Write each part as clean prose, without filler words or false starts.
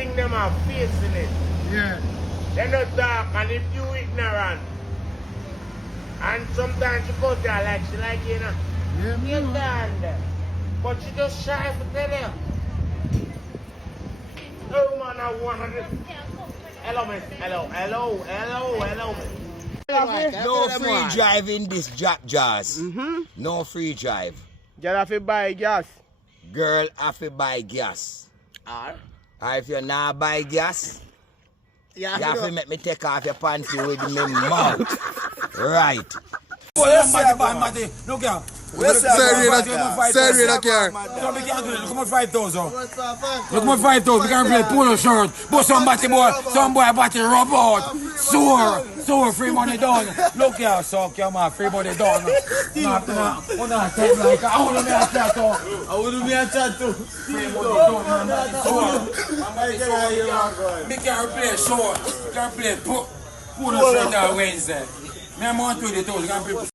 think them are facing it. Yeah. They not talk, and if you ignorant, and sometimes she goes there like she like you know. Yeah, You man. understand? But she just shy to tell you. Oh man, I want to. Hello, miss. Hello. No free drive in this jazz. No free drive. Girl have to buy gas. Girl have to buy gas. Or If you not buy gas, you you have to make me take off your pants with my mouth. Right. Look here. Say read a car. So we can't do it. Look at 5,000. Look at 5,000. We can't play polo shirt. But somebody boy, some boy body rub out. Sore, free money done. Look here, suck your man, free money done. Not take like I want to be a chat too. I want to be a chat too. Free money done, man. Sore. We can't play short. We can't play polo shirt on Wednesday. Me want to do it too. We can't play.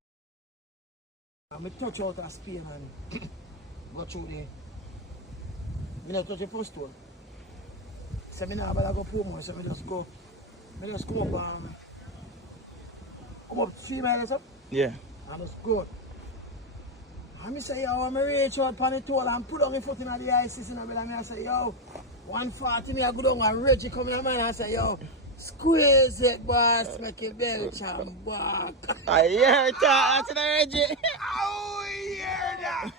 I touch out of Spain and go through there. I don't touch the first one. So I never go promo, so I just go. I just come up and come up 3 miles up. yeah. And it's good. And I say, yo, I'm reach out on the toll and put on my foot in the ice in the middle and I say, yo, 140 me I go down and Reggie come in man and I say, yo, squeeze it, boss, make it belch and back. I hear that, that's the Reggie. Oh, yeah,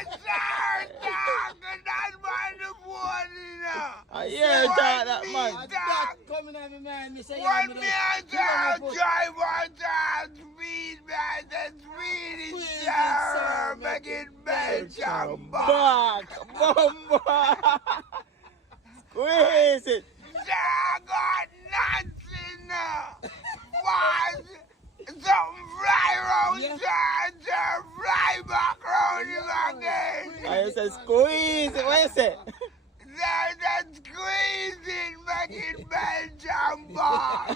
it's our dog, and that's why the phone, you know. I hear that man. That coming on my mind, me say, What me I tell drive on that speed, man, the speed is sir, make it belch and back. Back, bomba. Squeeze it. I got nothing now. What? Something fly round, sir, fly back round him again. I say squeeze it, what you say? They're squeezing, make it belch and back.